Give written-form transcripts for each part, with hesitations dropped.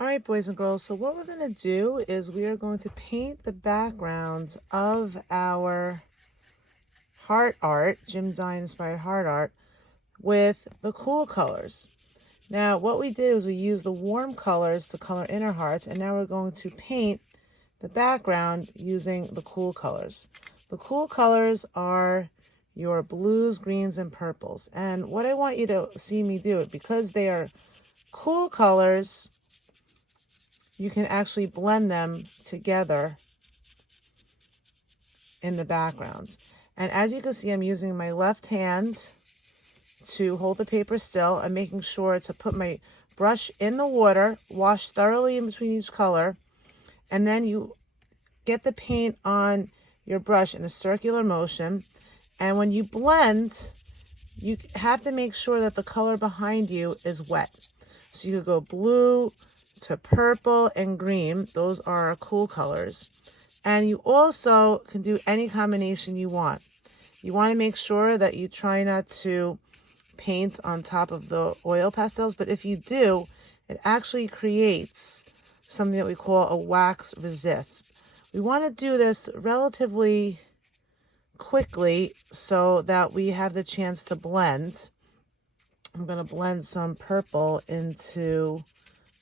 All right, boys and girls, so what we're going to do is we are going to paint the backgrounds of our heart art, Dine inspired heart art, with the cool colors. Now, what we did is we used the warm colors to color in our hearts, and now we're going to paint the background using the cool colors. The cool colors are your blues, greens, and purples. And what I want you to see me do, because they are cool colors, you can actually blend them together in the background. And as you can see, I'm using my left hand to hold the paper still. I'm making sure to put my brush in the water, wash thoroughly in between each color, and then you get the paint on your brush in a circular motion. And when you blend, you have to make sure that the color behind you is wet. So you could go blue to purple and green. Those are our cool colors. And you also can do any combination you want. You want to make sure that you try not to paint on top of the oil pastels, but if you do, it actually creates something that we call a wax resist. We want to do this relatively quickly so that we have the chance to blend. I'm going to blend some purple into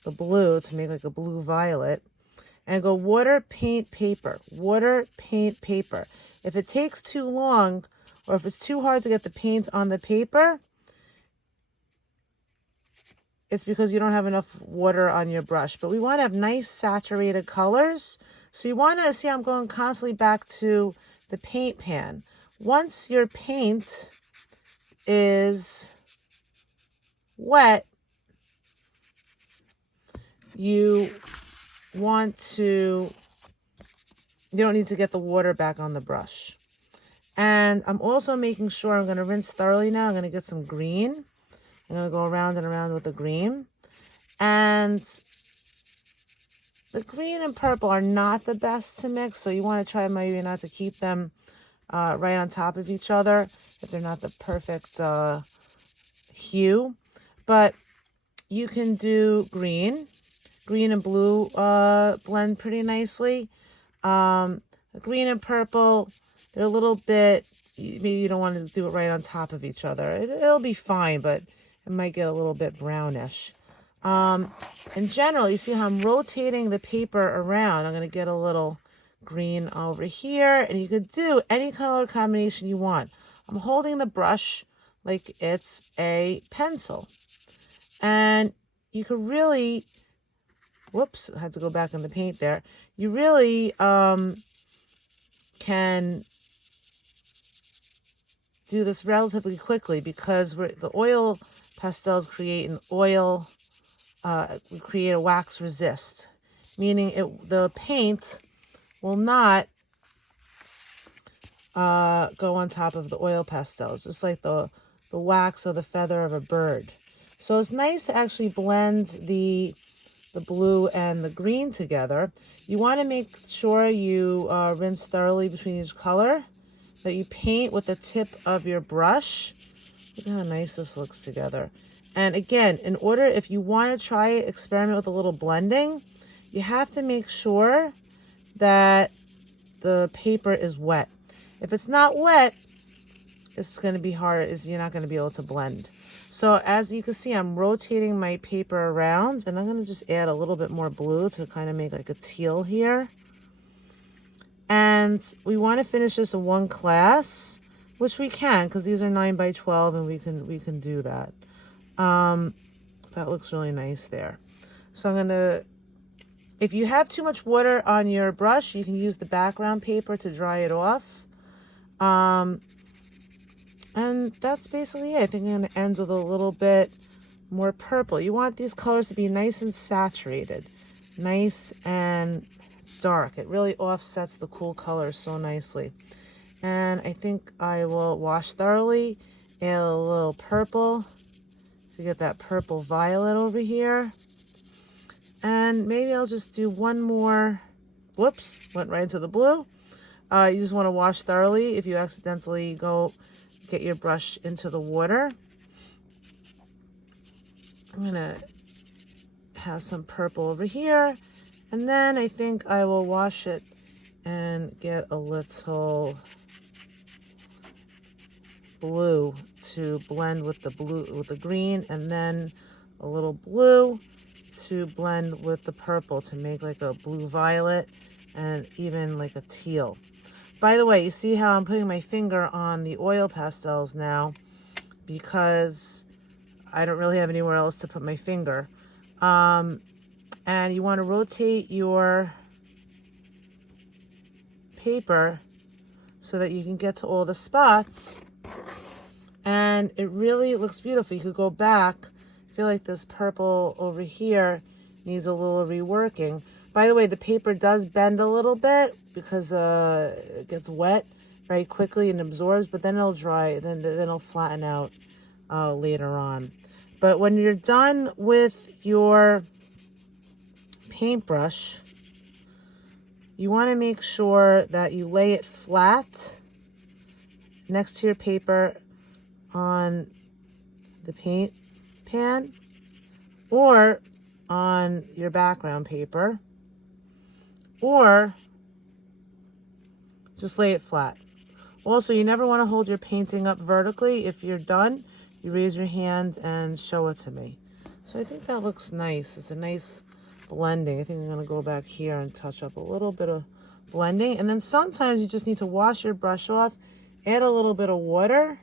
the blue to make like a blue violet, and go water, paint, paper, water, paint, paper. If it takes too long, or if it's too hard to get the paint on the paper, it's because you don't have enough water on your brush. But we want to have nice saturated colors. So you want to see I'm going constantly back to the paint pan. Once your paint is wet, you don't need to get the water back on the brush. And I'm also making sure I'm going to rinse thoroughly now. I'm going to get some green. I'm going to go around and around with the green. And the green and purple are not the best to mix, so you want to try maybe not to keep them right on top of each other if they're not the perfect hue. But you can do green. Green and blue blend pretty nicely. Green and purple, they're a little bit, maybe you don't want to do it right on top of each other. It'll be fine, but it might get a little bit brownish. In general, you see how I'm rotating the paper around. I'm going to get a little green over here, and you could do any color combination you want. I'm holding the brush like it's a pencil. And you could really, whoops, I had to go back in the paint there. You really can do this relatively quickly because the oil pastels create an oil, we create a wax resist, meaning the paint will not go on top of the oil pastels, just like the wax of the feather of a bird. So it's nice to actually blend the blue and the green together. You want to make sure you rinse thoroughly between each color, that you paint with the tip of your brush. Look at how nice this looks together. And again, if you want to try it, experiment with a little blending, you have to make sure that the paper is wet. If it's not wet, it's going to be hard. You're not going to be able to blend. So as you can see, I'm rotating my paper around, and I'm going to just add a little bit more blue to kind of make like a teal here. And we want to finish this in one class, which we can because these are 9 by 12, and we can do that. That looks really nice there. So I'm going to, if you have too much water on your brush, you can use the background paper to dry it off. And that's basically it. I think I'm going to end with a little bit more purple. You want these colors to be nice and saturated, nice and dark. It really offsets the cool colors so nicely. And I think I will wash thoroughly, add a little purple to get that purple violet over here. And maybe I'll just do one more. Whoops, went right into the blue. You just want to wash thoroughly if you accidentally go get your brush into the water. I'm going to have some purple over here. And then I think I will wash it and get a little blue to blend with the blue, with the green, and then a little blue to blend with the purple to make like a blue violet and even like a teal. By the way, you see how I'm putting my finger on the oil pastels now because I don't really have anywhere else to put my finger. And you want to rotate your paper so that you can get to all the spots. And it really looks beautiful. You could go back. I feel like this purple over here needs a little reworking. By the way, the paper does bend a little bit because it gets wet very quickly and absorbs, but then it'll dry, then it'll flatten out later on. But when you're done with your paintbrush, you want to make sure that you lay it flat next to your paper on the paint pan or on your background paper, or just lay it flat. Also, you never want to hold your painting up vertically. If you're done, you raise your hand and show it to me. So I think that looks nice. It's a nice blending. I think I'm going to go back here and touch up a little bit of blending. And then sometimes you just need to wash your brush off, add a little bit of water,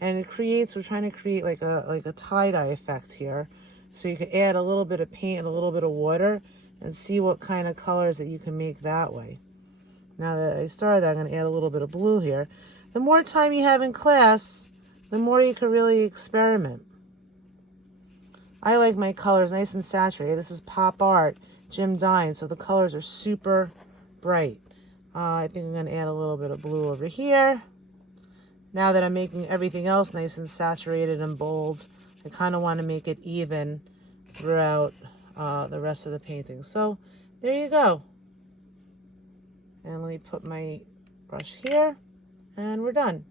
and it creates, we're trying to create like a tie-dye effect here. So you can add a little bit of paint and a little bit of water and see what kind of colors that you can make that way. Now that I started that, I'm going to add a little bit of blue here. The more time you have in class, the more you can really experiment. I like my colors nice and saturated. This is Pop Art, Jim Dine, so the colors are super bright. I think I'm going to add a little bit of blue over here. Now that I'm making everything else nice and saturated and bold, I kind of want to make it even throughout the rest of the painting. So there you go. And let me put my brush here, and we're done.